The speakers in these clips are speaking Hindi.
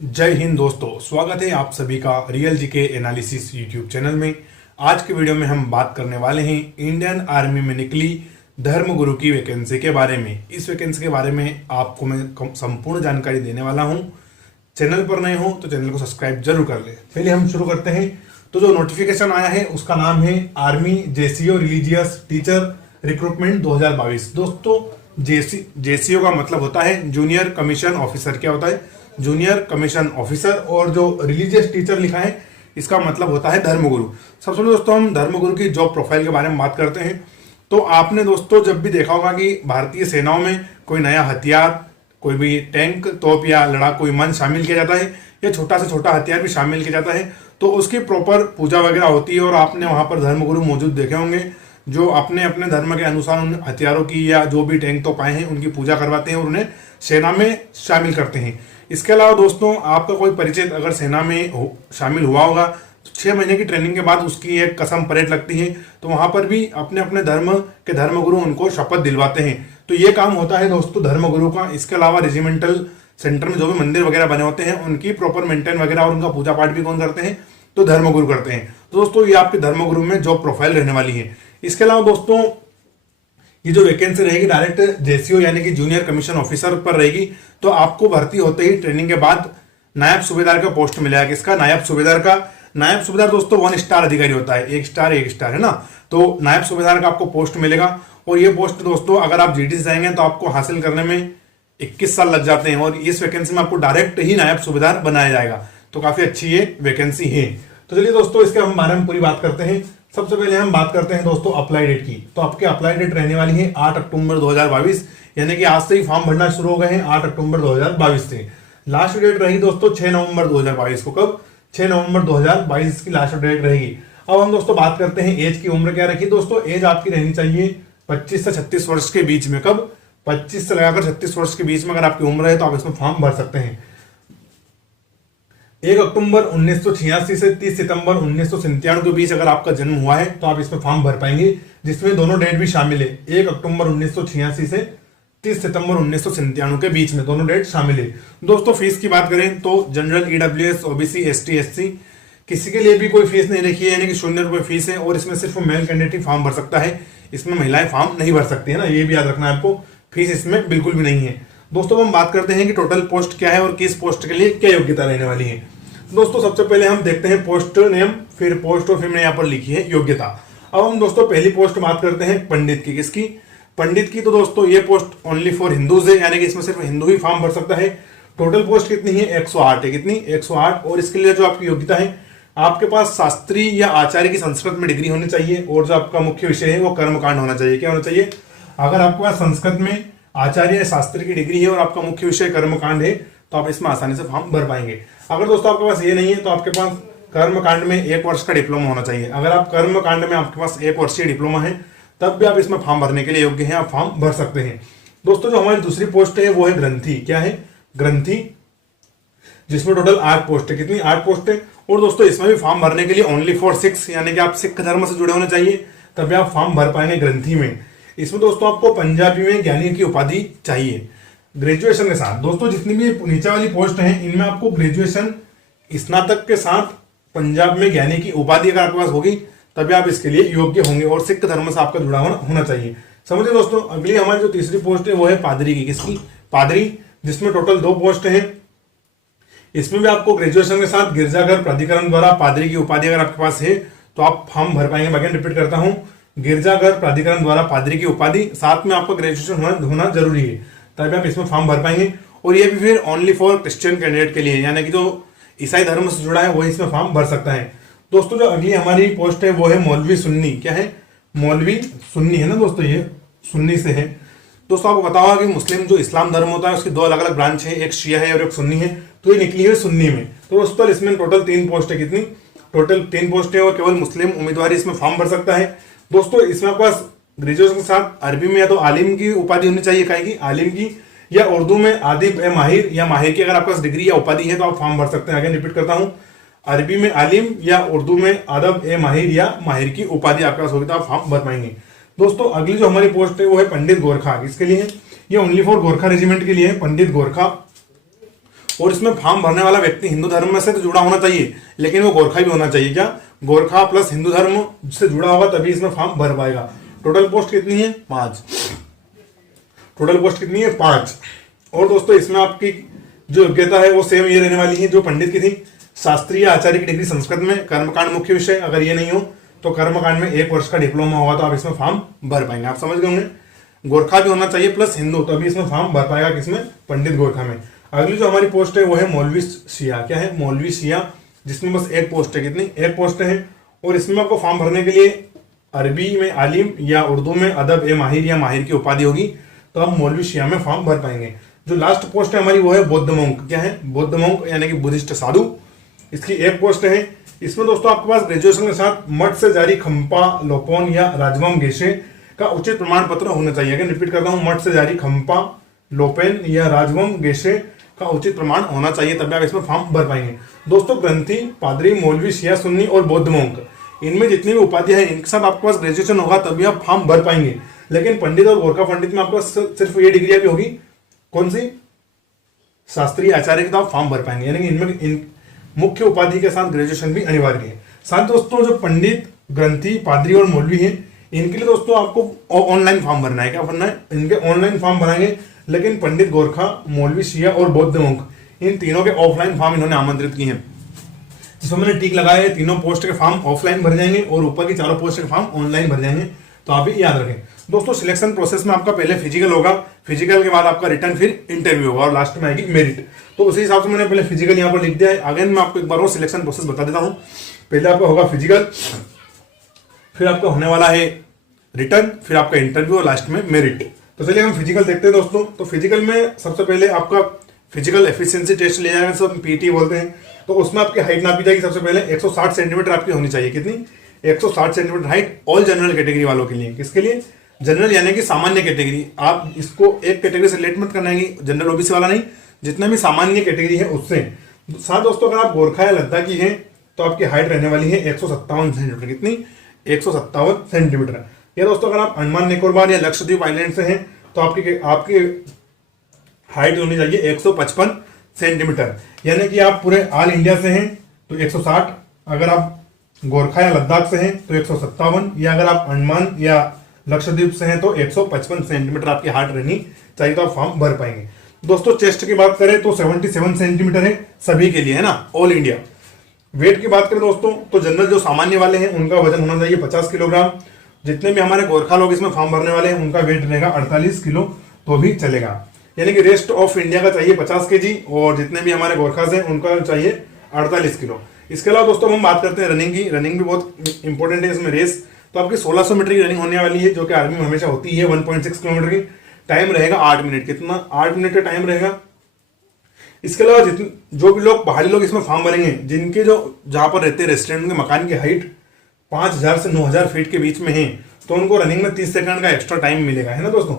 जय हिंद दोस्तों, स्वागत है आप सभी का real GK analysis YouTube channel में। आज के वीडियो में हम बात करने वाले हैं इंडियन आर्मी में निकली धर्मगुरु की वैकेंसी के बारे में। इस वैकेंसी के बारे में आपको मैं संपूर्ण जानकारी देने वाला हूं। चैनल पर नए हो तो चैनल को सब्सक्राइब जरूर कर ले। चलिए हम शुरू करते हैं। तो जो नोटिफिकेशन आया है उसका नाम है army JCO religious teacher recruitment 2022। दोस्तों जेसीओ का मतलब होता है जूनियर कमीशन ऑफिसर। क्या होता है? Junior commission officer. और जो रिलीजियस टीचर लिखा है इसका मतलब होता है धर्मगुरु। सबसे पहले दोस्तों हम धर्मगुरु की जॉब प्रोफाइल के बारे में बात करते हैं। तो आपने दोस्तों जब भी देखा होगा कि भारतीय सेनाओं में कोई नया हथियार, कोई भी टैंक, तोप या लड़ाकू विमान शामिल किया जाता है या छोटा से छोटा हथियार भी शामिल किया जाता है तो उसकी प्रॉपर पूजा वगैरह होती है। और आपने वहां पर धर्मगुरु मौजूद देखे होंगे जो अपने अपने धर्म के अनुसार उन हथियारों की या जो भी टैंक तोप आए हैं उनकी पूजा करवाते हैं और उन्हें सेना में शामिल करते हैं। इसके अलावा दोस्तों आपका कोई परिचित अगर सेना में शामिल हुआ होगा तो 6 महीने की ट्रेनिंग के बाद उसकी एक कसम परेड लगती है। तो वहां पर भी अपने अपने धर्म के धर्मगुरु उनको शपथ दिलवाते हैं। तो ये काम होता है दोस्तों धर्मगुरु का। इसके अलावा रेजिमेंटल सेंटर में जो भी मंदिर वगैरह बने होते हैं उनकी प्रॉपर मेंटेन वगैरह और उनका पूजा पाठ भी कौन करते हैं? तो धर्मगुरु करते हैं। तो दोस्तों ये आपके धर्मगुरु में जॉब प्रोफाइल रहने वाली है। इसके अलावा दोस्तों ये जो वैकेंसी रहेगी डायरेक्ट जेसीओ यानी कि जूनियर कमीशन ऑफिसर पर रहेगी। तो आपको भर्ती होते ही ट्रेनिंग के बाद नायब सूबेदार का पोस्ट मिलेगा। किसका? नायब सूबेदार का। नायब सूबेदार दोस्तों 1 स्टार अधिकारी होता है, 1 स्टार है ना। तो नायब सूबेदार का आपको पोस्ट मिलेगा। और ये पोस्ट दोस्तों अगर आप जीडी से जाएंगे तो आपको हासिल करने में 21 साल लग जाते हैं। और इस वैकेंसी में आपको डायरेक्ट ही नायब सूबेदार बनाया जाएगा। तो काफी अच्छी ये वैकेंसी है। तो चलिए दोस्तों इसके हम बारे में पूरी बात करते हैं। सबसे पहले हम बात करते हैं दोस्तों अप्लाई डेट की। तो आपकी अप्लाई डेट रहने वाली है 8 अक्टूबर 2022, यानी कि आज से ही फॉर्म भरना शुरू हो गए हैं 8 अक्टूबर 2022 से। लास्ट डेट रही दोस्तों 6 नवंबर 2022 को। कब? 6 नवंबर 2022 की लास्ट डेट रहेगी। अब हम दोस्तों बात करते हैं एज की। उम्र क्या रखी दोस्तों? एज आपकी रहनी चाहिए 25 से 36 वर्ष के बीच में। कब? 25 से लगाकर 36 वर्ष के बीच में अगर आपकी उम्र है तो आप इसमें फॉर्म भर सकते हैं। 1 अक्टूबर 1986 से 30 सितंबर 1997 के बीच अगर आपका जन्म हुआ है तो आप इसमें फॉर्म भर पाएंगे, जिसमें दोनों डेट भी शामिल है। 1 अक्टूबर 1986 से 30 सितंबर 1997 के बीच में दोनों डेट शामिल है। दोस्तों फीस की बात करें तो general, EWS, OBC, ST, SC किसी के लिए भी कोई फीस नहीं रखी है, यानी कि 0 रुपए फीस है। और इसमें सिर्फ मेल कैंडिडेट ही फॉर्म भर सकता है, इसमें महिलाएं फॉर्म नहीं भर सकती है ना, ये भी याद रखना है आपको। फीस इसमें बिल्कुल भी नहीं है। दोस्तों हम बात करते हैं कि टोटल पोस्ट क्या है और किस पोस्ट के लिए क्या योग्यता रहने वाली है। दोस्तों सबसे पहले हम देखते हैं पोस्ट नेम, फिर पोस्ट और फिर मैंने यहाँ पर लिखी है योग्यता। अब हम दोस्तों पहली पोस्ट बात करते हैं पंडित की। किसकी? पंडित की। तो दोस्तों ये पोस्ट ओनली फॉर हिंदूज है, यानी कि इसमें सिर्फ हिंदू ही फॉर्म भर सकता है। टोटल पोस्ट कितनी है? 108 है। कितनी? 108। और इसके लिए जो आपकी योग्यता है, आपके पास शास्त्री या आचार्य की संस्कृत में डिग्री होनी चाहिए। और जो आपका मुख्य विषय है वो कर्मकांड होना चाहिए। क्या होना चाहिए? अगर आपके पास संस्कृत में आचार्य या शास्त्री की डिग्री है और आपका मुख्य विषय कर्मकांड है तो आप इसमें आसानी से फॉर्म भर पाएंगे। अगर दोस्तों आपके पास ये नहीं है तो आपके पास कर्मकांड में 1 वर्ष का डिप्लोमा होना चाहिए। अगर आप कर्मकांड में आपके पास 1 वर्षीय डिप्लोमा है तब भी आप इसमें फॉर्म भरने के लिए योग्य हैं, आप फॉर्म भर सकते हैं। दोस्तों जो हमारी दूसरी पोस्ट है वो है ग्रंथी। क्या है? ग्रंथी, जिसमें टोटल 8 पोस्ट है। कितनी? 8 पोस्ट है। और दोस्तों इसमें भी फॉर्म भरने के लिए ओनली फॉर 6, यानी कि आप सिख धर्म से जुड़े होने चाहिए तभी आप फॉर्म भर पाएंगे ग्रंथी में। इसमें दोस्तों आपको पंजाबी में ज्ञानी की उपाधि चाहिए ग्रेजुएशन के साथ। दोस्तों जितनी भी नीचे वाली पोस्ट हैं इनमें आपको ग्रेजुएशन स्नातक के साथ पंजाब में ज्ञानी की उपाधि अगर आपके पास होगी तभी आप इसके लिए योग्य होंगे और सिख धर्म से आपका जुड़ा होना चाहिए। समझिए दोस्तों अगली हमारी जो तीसरी पोस्ट है वो है पादरी की। किसकी? पादरी, जिसमें टोटल 2 पोस्ट हैं। इसमें भी आपको ग्रेजुएशन के साथ गिरजाघर प्राधिकरण द्वारा पादरी की उपाधि अगर आपके पास है तो आप फॉर्म भर पाएंगे। मैं रिपीट करता हूं, गिरजाघर प्राधिकरण द्वारा पादरी की उपाधि, साथ में आपका ग्रेजुएशन होना जरूरी है तभी आप इसमें फॉर्म भर पाएंगे। और ये भी फिर ओनली फॉर क्रिश्चियन कैंडिडेट के लिए, यानी कि जो ईसाई धर्म से जुड़ा है वही इसमें फॉर्म भर सकता है। दोस्तों जो अगली हमारी पोस्ट है वो है मौलवी सुन्नी। क्या है? मौलवी सुन्नी है ना दोस्तों, ये सुन्नी से है। दोस्तों आपको पता होगा कि मुस्लिम जो इस्लाम धर्म होता है उसकी 2 अलग अलग ब्रांच है, एक शिया है और एक सुन्नी है। तो ये निकली है सुन्नी में। तो दोस्तों इसमें टोटल 3 पोस्ट है। कितनी? टोटल 3 पोस्ट है और केवल मुस्लिम उम्मीदवार इसमें फॉर्म भर सकता है। दोस्तों इसमें आपके पास ग्रेजुएशन के साथ अरबी में या तो आलिम की उपाधि होनी चाहिए, कहेगी आलिम की, या उर्दू में आदिब ए माहिर या माहिर की अगर आपके पास डिग्री या उपाधि है तो आप फॉर्म भर सकते हैं। आगे रिपीट करता हूं, अरबी में आलिम या उर्दू में अदब ए माहिर या माहिर की उपाधि आपके पास होगी तो आप फॉर्म भर पाएंगे। दोस्तों अगली जो हमारी पोस्ट है वो है पंडित गोरखा। किसके लिए है? ये ओनली फॉर गोरखा रेजिमेंट के लिए है, पंडित गोरखा। और इसमें फॉर्म भरने वाला व्यक्ति हिंदू धर्म में से तो जुड़ा होना चाहिए, लेकिन वो गोरखा भी होना चाहिए। क्या? गोरखा प्लस हिंदू धर्म से जुड़ा होगा तभी इसमें फॉर्म भर पाएगा। टोटल पोस्ट कितनी है? 5। टोटल पोस्ट कितनी है? 5। और दोस्तों इसमें आपकी जो योग्यता है वो सेम ये रहने वाली है जो पंडित की थी। शास्त्रीय आचार्य की डिग्री संस्कृत में, कर्मकांड मुख्य विषय, अगर ये नहीं हो तो कर्मकांड में 1 वर्ष का डिप्लोमा होगा तो आप इसमें फॉर्म भर पाएंगे। आप समझ गए होंगे। गोरखा भी होना चाहिए प्लस हिंदू, तो अभी इसमें फॉर्म भर पाएगा किसमें? पंडित गोरखा में। अगली जो हमारी पोस्ट है वो है मौलवी शिया। क्या है? मौलवी शिया, जिसमें बस 1 पोस्ट है। कितनी? 1 पोस्ट है। और इसमें आपको फॉर्म भरने के लिए अरबी में आलिम या उर्दू में अदब ए माहिर या माहिर की उपाधि होगी, तो आप मौलवी शिया में फॉर्म भर पाएंगे। जो लास्ट पोस्ट है हमारी वो है बौद्ध मोंक। क्या है? बौद्ध मोंक यानी कि बुद्धिस्ट साधु, इसकी 1 पोस्ट है। इसमें दोस्तों आपके पास ग्रेजुएशन के साथ मठ से जारी खंपा, लोपोन या राजवम गेशे का उचित प्रमाण पत्र होना चाहिए। अगर रिपीट करता हूं, मठ से जारी खंपा, लोपेन या राजवम गेशे का उचित प्रमाण होना चाहिए, तभी आप इसमें फॉर्म भर पाएंगे। दोस्तों ग्रंथी, पादरी, मौलवी, शिया सुन्नी और बौद्ध मोंक, इनमें जितनी भी उपाधियां हैं इनके साथ आपके पास ग्रेजुएशन होगा तभी आप फॉर्म भर पाएंगे। लेकिन पंडित और गोरखा पंडित में आपके पास सिर्फ ये डिग्रियां भी होगी। कौन सी? शास्त्रीय आचार्य की, तो आप फॉर्म भर पाएंगे। यानी कि इनमें इन मुख्य उपाधि के साथ ग्रेजुएशन भी अनिवार्य है। साथ दोस्तों जो पंडित, ग्रंथी, पादरी और मौलवी हैं इनके लिए दोस्तों आपको ऑनलाइन फॉर्म भरना है। क्या भरना है? इनके ऑनलाइन फॉर्म भराएंगे। लेकिन पंडित गोरखा, मौलवी शिया और बौद्ध मोंक, इन तीनों के ऑफलाइन फॉर्म इन्होंने आमंत्रित किए हैं। जिसमें मैंने टिक लगाया है, तीनों पोस्ट के फॉर्म ऑफलाइन भर जाएंगे और ऊपर की चारों पोस्ट के फॉर्म ऑनलाइन भर जाएंगे। तो आप भी याद रखें। दोस्तों सिलेक्शन प्रोसेस में आपका पहले फिजिकल होगा, फिजिकल के बाद आपका रिटर्न, फिर इंटरव्यू होगा और लास्ट में आएगी मेरिट। तो उसी हिसाब से मैंने पहले फिजिकल यहाँ पर लिख दिया है। अगेन मैं आपको एक बार वो सिलेक्शन प्रोसेस बता देता हूँ। पहले आपका होगा फिजिकल, फिर आपका होने वाला है रिटर्न, फिर आपका इंटरव्यू और लास्ट में मेरिट। तो चलिए हम फिजिकल देखते हैं दोस्तों। तो फिजिकल में सबसे पहले आपका फिजिकल एफिशिएंसी टेस्ट लिया जाएगा, सब पीटी बोलते हैं। तो उसमें आपकी हाइट नापी जाएगी। सबसे पहले 160 सेंटीमीटर आपकी होनी चाहिए। कितनी? 160 centimetre height all general category वालों के लिए। किसके लिए? जनरल यानी कि सामान्य कैटेगरी। आप इसको एक कैटेगरी से रिलेट मत करना है कि जनरल ओबीसी वाला नहीं, जितना भी सामान्य कैटेगरी है उससे। साथ दोस्तों अगर आप गोरखा या लद्दाखी हैं तो आपकी हाइट रहने वाली है 157 सेंटीमीटर। कितनी? 157 सेंटीमीटर। या दोस्तों अगर आप अंडमान निकोबार या लक्षद्वीप आइलैंड से हैं तो आपकी हाइट होनी चाहिए 155 सेंटीमीटर। यानी कि आप पूरे ऑल इंडिया से हैं तो 160, अगर आप गोरखा या लद्दाख से हैं तो 157, या अगर आप अंडमान या लक्षद्वीप से हैं तो 155 सेंटीमीटर आपकी हाइट रहनी चाहिए, तो आप फॉर्म भर पाएंगे। दोस्तों चेस्ट की बात करें तो 77 सेंटीमीटर है सभी के लिए, है ना, ऑल इंडिया। वेट की बात करें दोस्तों तो जनरल जो सामान्य वाले हैं उनका वजन होना चाहिए 50 किलोग्राम। जितने भी हमारे गोरखा लोग इसमें फॉर्म भरने वाले हैं उनका वेट रहेगा 48 किलो तो भी चलेगा। यानी कि रेस्ट ऑफ इंडिया का चाहिए 50 केजी और जितने भी हमारे गोरखास हैं उनका चाहिए 48 किलो। इसके अलावा दोस्तों हम बात करते हैं रनिंग की। रनिंग भी बहुत इंपॉर्टेंट है इसमें। रेस तो आपकी 1600 मीटर की रनिंग होने वाली है जो कि आर्मी में हमेशा होती है। 1.6 किलोमीटर की टाइम रहेगा 8 मिनट। कितना? 8 मिनट का टाइम रहेगा। इसके अलावा जो भी लोग पहाड़ी लोग इसमें फॉर्म भरेंगे, जिनके जो जहां पर रहते हैं रेस्टोरेंट के मकान की हाइट 5000 से 9000 फीट के बीच में है, तो उनको रनिंग में 30 सेकंड का एक्स्ट्रा टाइम मिलेगा, है ना दोस्तों।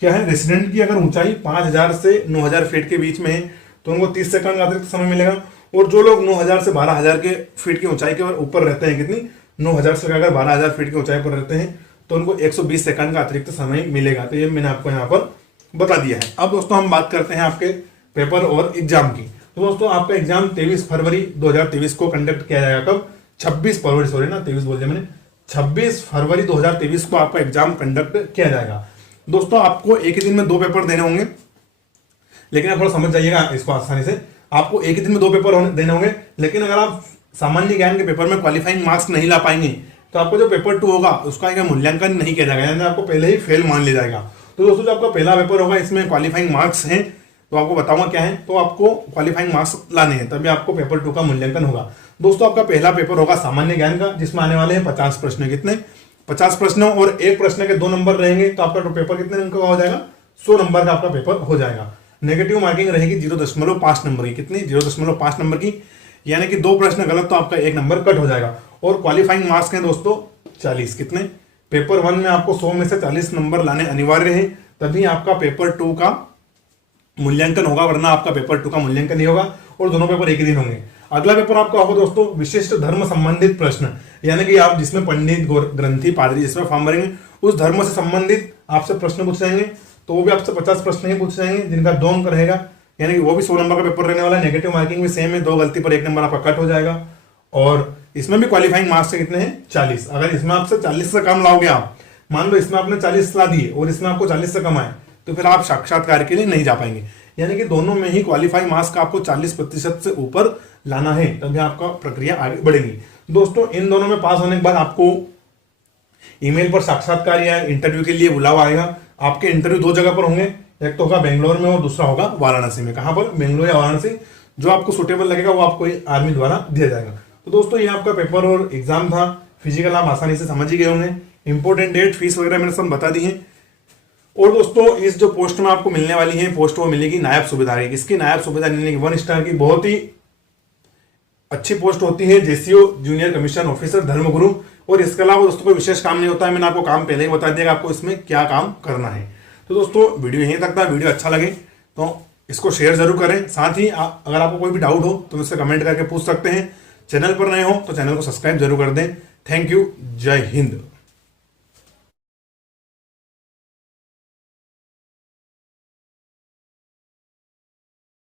क्या है? रेसिडेंट की अगर ऊंचाई 5000 से 9000 फीट के बीच में है तो उनको 30 सेकंड का अतिरिक्त समय मिलेगा। और जो लोग 9000 से 12000 के फीट की ऊंचाई के ऊपर रहते हैं, कितनी? 9000 से अगर 12000 फीट की ऊंचाई पर रहते हैं तो उनको 120 सेकंड का अतिरिक्त समय मिलेगा। तो ये मैंने आपको यहाँ पर बता दिया है। अब दोस्तों हम बात करते हैं आपके पेपर और एग्जाम की। तो दोस्तों आपका एग्जाम 23 फरवरी 2023 को कंडक्ट किया जाएगा। कब? 26 फरवरी, सॉरी ना 23 बोल दिया मैंने, 26 फरवरी 2023 को आपका एग्जाम कंडक्ट किया जाएगा। दोस्तों आपको एक ही दिन में 2 पेपर देने होंगे, लेकिन आप थोड़ा समझ जाइएगा इसको आसानी से। आपको एक ही दिन में 2 पेपर देने होंगे, लेकिन अगर आप सामान्य ज्ञान के पेपर में क्वालिफाइंग मार्क्स नहीं ला पाएंगे तो आपको जो पेपर 2 होगा उसका एक मूल्यांकन नहीं किया जाएगा, यानी आपको पहले ही फेल मान लिया जाएगा। तो दोस्तों जो आपका पहला पेपर होगा इसमें क्वालिफाइंग मार्क्स हैं, तो आपको बताऊंगा क्या है। तो आपको क्वालिफाइंग मार्क्स लाने हैं तभी आपको पेपर 2 का मूल्यांकन होगा। दोस्तों आपका पहला पेपर होगा सामान्य ज्ञान का, जिसमें आने वाले हैं 50 प्रश्न। कितने? 50 प्रश्नों और एक प्रश्न के 2 नंबर रहेंगे, तो आपका पेपर कितने अंक का हो जाएगा? 100 नंबर का आपका पेपर हो जाएगा। नेगेटिव मार्किंग रहेगी 0.5 नंबर की। कितनी? 0.5 नंबर की, यानी कि 2 प्रश्न गलत तो आपका 1 नंबर कट हो जाएगा। और क्वालिफाइंग मार्क्स हैं दोस्तों 40। कितने? पेपर 1 में आपको 100 में से 40 नंबर लाने अनिवार्य है, तभी आपका पेपर 2 का मूल्यांकन होगा, वरना आपका पेपर 2 का मूल्यांकन नहीं होगा। और दोनों पेपर एक ही दिन होंगे। अगला पेपर आपका होगा दोस्तों विशिष्ट धर्म संबंधित प्रश्न, यानी कि आप जिसमें पंडित, ग्रंथी, पादरी जिसमें फॉर्म भरेंगे उस धर्म से संबंधित आपसे प्रश्न पूछ जाएंगे। तो वो भी आपसे 50 प्रश्न ही पूछ जाएंगे, जिनका 2 अंक रहेगा। यानी कि वो भी 100 नंबर का पेपर रहने वाला है। नेगेटिव मार्किंग भी सेम है, 2 गलती पर 1 नंबर आपका कट हो जाएगा। और इसमें भी क्वालिफाइंग मार्क्स कितने हैं? 40। अगर इसमें आपसे 40 से कम लाओगे आप, मान लो इसमें आपने 40 ला दिए और इसमें आपको 40 से कम आए, तो फिर आप साक्षात्कार के लिए नहीं जा पाएंगे। यानी कि दोनों में ही क्वालिफाइंग मार्क्स का आपको 40% से ऊपर लाना है, तभी आपका प्रक्रिया आगे बढ़ेगी। दोस्तों इन दोनों में पास होने के बाद आपको ईमेल पर साक्षात्कार या इंटरव्यू के लिए बुलावा आएगा। आपके इंटरव्यू 2 जगह पर होंगे, एक तो होगा बेंगलोर में और दूसरा होगा वाराणसी में। कहां पर? बेंगलोर या वाराणसी, जो आपको सुटेबल लगेगा वो आपको आर्मी द्वारा दिया जाएगा। तो दोस्तों ये आपका पेपर और एग्जाम था। फिजिकल आप आसानी से समझ ही गए होंगे। इंपॉर्टेंट डेट, फीस वगैरह मैंने सब बता दी है। और दोस्तों इस जो पोस्ट में आपको मिलने वाली है पोस्ट, वो मिलेगी नायब सूबेदार की। इसकी नायब सूबेदार मिलेगी 1 स्टार की, बहुत ही अच्छी पोस्ट होती है, जेसीओ जूनियर कमीशन ऑफिसर धर्मगुरु। और इसके अलावा दोस्तों कोई विशेष काम नहीं होता है, मैंने आपको काम पहले ही बता दिया आपको इसमें क्या काम करना है। तो दोस्तों वीडियो यहीं तक था। वीडियो अच्छा लगे तो इसको शेयर जरूर करें। साथ ही अगर आपको कोई भी डाउट हो तो मुझसे कमेंट करके पूछ सकते हैं। चैनल पर नए हो तो चैनल को सब्सक्राइब जरूर कर दें। Thank you. जय हिंद।